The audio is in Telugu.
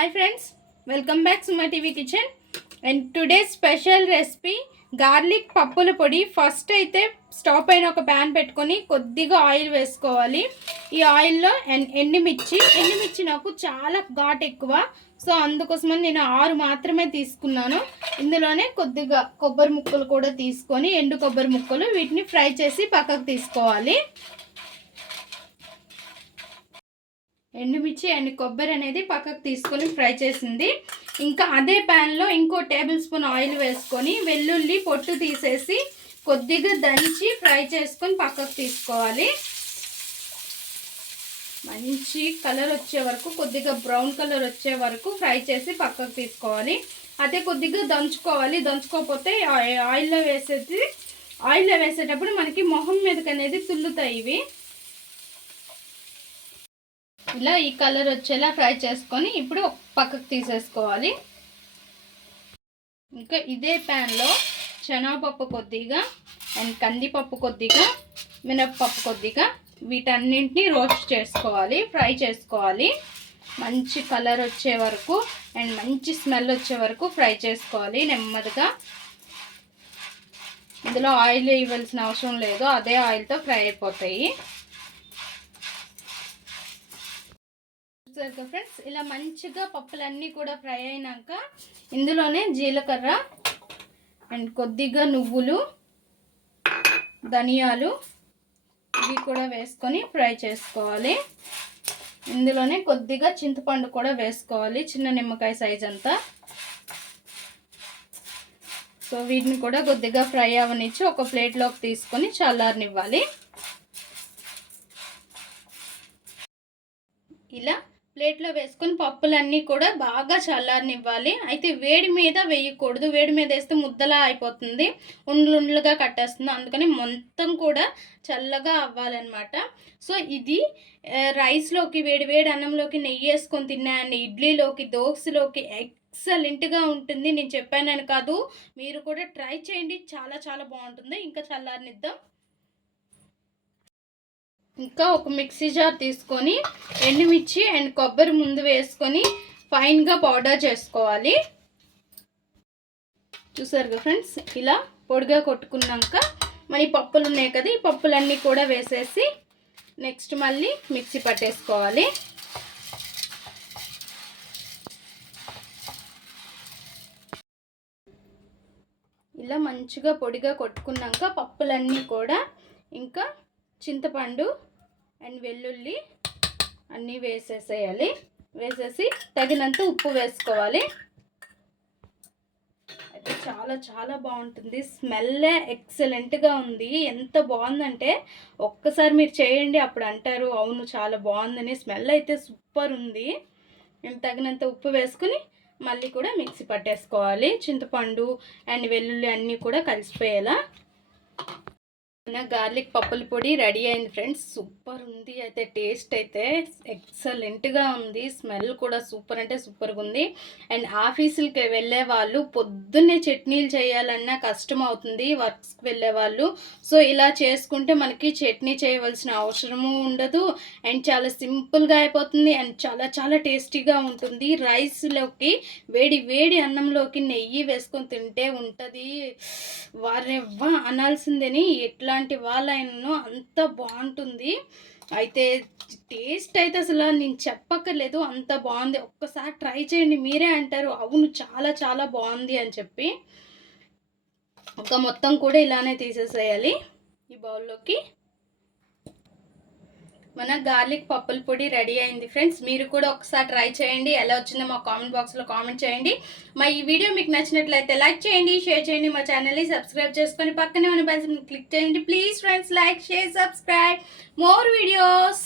Hi friends welcome back Suma TV kitchen and today special recipe garlic పప్పుల పొడి. ఫస్ట్ అయితే స్టవ్ పైన ఒక ప్యాన్ పెట్టుకొని కొద్దిగా ఆయిల్ వేసుకోవాలి. ఈ ఆయిల్లో ఎన్- ఎండుమిర్చి ఎండుమిర్చి నాకు చాలా ఘాట్ ఎక్కువ. సో అందుకోసమని నేను ఆరు మాత్రమే తీసుకున్నాను. ఇందులోనే కొద్దిగా కొబ్బరి ముక్కలు కూడా తీసుకొని ఎండు కొబ్బరి ముక్కలు వీటిని ఫ్రై చేసి పక్కకు తీసుకోవాలి. ఎండుమిర్చి అండ్ కొబ్బరి అనేది పక్కకు తీసుకొని ఫ్రై చేసింది. ఇంకా అదే ప్యాన్లో ఇంకో టేబుల్ స్పూన్ ఆయిల్ వేసుకొని వెల్లుల్లి పొట్టు తీసేసి కొద్దిగా దంచి ఫ్రై చేసుకొని పక్కకు తీసుకోవాలి. మంచి కలర్ వచ్చే వరకు కొద్దిగా బ్రౌన్ కలర్ వచ్చే వరకు ఫ్రై చేసి పక్కకు తీసుకోవాలి. అదే కొద్దిగా దంచుకోవాలి. దంచుకోకపోతే ఆ- ఆయిల్లో వేసేది ఆయిల్లో వేసేటప్పుడు మనకి మొహం మీదకి అనేది తుల్లుతాయి ఇవి. ఇలా ఈ కలర్ వచ్చేలా ఫ్రై చేసుకొని ఇప్పుడు పక్కకు తీసేసుకోవాలి. ఇంకా ఇదే ప్యాన్లో శనగపప్పు కొద్దిగా అండ్ కందిపప్పు కొద్దిగా మినప్పప్పు కొద్దిగా వీటన్నింటినీ రోస్ట్ చేసుకోవాలి ఫ్రై చేసుకోవాలి. మంచి కలర్ వచ్చే వరకు అండ్ మంచి స్మెల్ వచ్చే వరకు ఫ్రై చేసుకోవాలి నెమ్మదిగా. ఇందులో ఆయిల్ ఇవ్వాల్సిన అవసరం లేదు అదే ఆయిల్తో ఫ్రై అయిపోతాయి. చూసారు ఫ్రెండ్స్ ఇలా మంచిగా పప్పులన్నీ కూడా ఫ్రై అయినాక ఇందులోనే జీలకర్ర అండ్ కొద్దిగా నువ్వులు ధనియాలు ఇవి కూడా వేసుకొని ఫ్రై చేసుకోవాలి. ఇందులోనే కొద్దిగా చింతపండు కూడా వేసుకోవాలి చిన్న నిమ్మకాయ సైజ్ అంతా. సో వీటిని కూడా కొద్దిగా ఫ్రై అవనిచ్చి ఒక ప్లేట్లోకి తీసుకొని చల్లారనివ్వాలి. ఇలా ప్లేట్లో వేసుకొని పప్పులన్నీ కూడా బాగా చల్లారనివ్వాలి. అయితే వేడి మీద వేయకూడదు. వేడి మీద వేస్తే ముద్దలా అయిపోతుంది. ఉండ్లు ఉండ్లుగా కట్టేస్తుంది. అందుకని మొత్తం కూడా చల్లగా అవ్వాలన్నమాట. సో ఇది రైస్లోకి వేడి వేడి అన్నంలోకి నెయ్యి వేసుకొని తిన్నాయండి ఇడ్లీలోకి దోశలోకి ఎక్సలెంట్గా ఉంటుంది. నేను చెప్పానని కాదు. మీరు కూడా ట్రై చేయండి. చాలా చాలా బాగుంటుంది. ఇంకా చల్లారనిద్దాం. ఇంకా ఒక మిక్సీ జార్ తీసుకొని ఎండుమిర్చి అండ్ కొబ్బరి ముందు వేసుకొని ఫైన్గా పౌడర్ చేసుకోవాలి. చూసారు కదా ఫ్రెండ్స్? ఇలా పొడిగా కొట్టుకున్నాక మరి పప్పులు ఉన్నాయి కదా ఈ పప్పులన్నీ కూడా వేసేసి నెక్స్ట్ మళ్ళీ మిక్సీ పట్టేసుకోవాలి. ఇలా మంచిగా పొడిగా కొట్టుకున్నాక పప్పులన్నీ కూడా ఇంకా చింతపండు అండ్ వెల్లుల్లి అన్నీ వేసేసేయాలి. వేసేసి తగినంత ఉప్పు వేసుకోవాలి. అయితే చాలా చాలా బాగుంటుంది. స్మెల్ ఎక్సలెంట్గా ఉంది. ఎంత బాగుందంటే ఒక్కసారి మీరు చేయండి అప్పుడు అంటారు అవును చాలా బాగుందని. స్మెల్ అయితే సూపర్ ఉంది. మేము తగినంత ఉప్పు వేసుకుని మళ్ళీ కూడా మిక్సీ పట్టేసుకోవాలి. చింతపండు అండ్ వెల్లుల్లి అన్నీ కూడా కలిసిపోయేలా. గార్లిక్ పప్పుల పొడి రెడీ అయింది ఫ్రెండ్స్. సూపర్ ఉంది. అయితే టేస్ట్ అయితే ఎక్సలెంట్గా ఉంది. స్మెల్ కూడా సూపర్ అంటే సూపర్గా ఉంది. అండ్ ఆఫీసులకి వెళ్ళే వాళ్ళు పొద్దున్నే చట్నీలు చేయాలన్నా కష్టం అవుతుంది వర్క్స్కి వెళ్ళే వాళ్ళు. సో ఇలా చేసుకుంటే మనకి చట్నీ చేయవలసిన అవసరము ఉండదు. అండ్ చాలా సింపుల్గా అయిపోతుంది. అండ్ చాలా చాలా టేస్టీగా ఉంటుంది. రైస్లోకి వేడి వేడి అన్నంలోకి నెయ్యి వేసుకొని తింటే ఉంటుంది. వారెవ్వ అనాల్సిందని. అలాంటి వాళ్ళైనను అంత బాగుంటుంది. అయితే టేస్ట్ అయితే అసలు నేను చెప్పక్కర్లేదు అంత బాగుంది. ఒక్కసారి ట్రై చేయండి మీరే అంటారు. అవును చాలా చాలా బాగుంది అని చెప్పి. ఒక మొత్తం కూడా ఇలానే తీసేసేయాలి ఈ బౌల్లోకి. మన గార్లిక్ పప్పుల పొడి రెడీ అయింది ఫ్రెండ్స్. మీరు కూడా ఒకసారి ట్రై చేయండి. ఎలా వచ్చిందో మా కామెంట్ బాక్స్లో కామెంట్ చేయండి. మా ఈ వీడియో మీకు నచ్చినట్లయితే లైక్ చేయండి షేర్ చేయండి. మా ఛానల్ని సబ్స్క్రైబ్ చేసుకొని పక్కనే ఉన్న బెల్స్ని క్లిక్ చేయండి. Please friends like share subscribe more videos